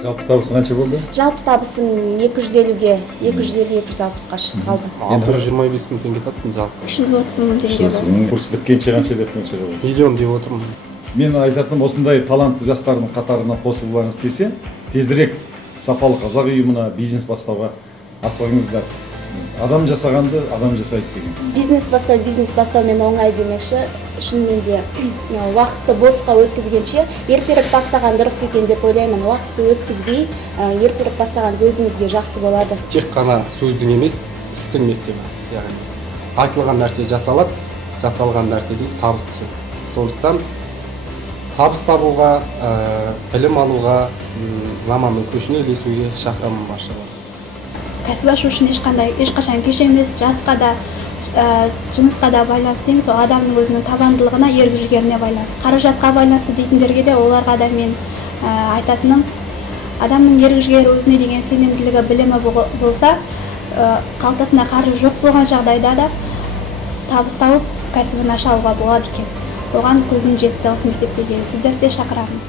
Жалпы табысы қанша болды? Жалпы табысым 250-ге, 250-260-ға шығып қалдым. 625 мың теңге таптым жалпы. 330 мың теңге болды. Курс біткенше қанша деп мөлшер боласыз? Миллион деп отырмын. Мен айтатыным, осындай талантты жастардың қатарына қосылғыңыз келсе, тезірек сапалы қазақ ұйымына бизнес бастауға асығыңыздар. Адам жасағанды адам жасайды деген. Бизнес бастаумен оңай демекші, шынымен де уақытты босқа өткізгенше ертерек бастаған дұрыс екен деп ойлаймын. Уақытты өткізбей, ертерек бастағаныңыз өзіңізге жақсы болады. Тек қана сөздің емес, істің мектебі. Яғни айтылған нәрсе жасалады, жасалған нәрседен табыс түседі. Сондықтан табыс табуға, білім алуға, заманның көшіне ілесуге шақырамын баршаға. Кәсіп ашу үшін ешқашан кеш емес, жасқа да, жынысқа да байланысты емес, ол адамның өзінің табандылығына, ерік-жігеріне байланысты. Қаражатқа байланысты дейтіндерге де оларға да мен айтатыным, адамның ерік-жігері, өзіне деген сенімділігі, білімі болса, қалтасында қаржы жоқ болған жағдайда да табыс тауып кәсібін аша алуға болады екен. Оған көзім жетті, осы мектепке келіп сіздерді де шақырамын.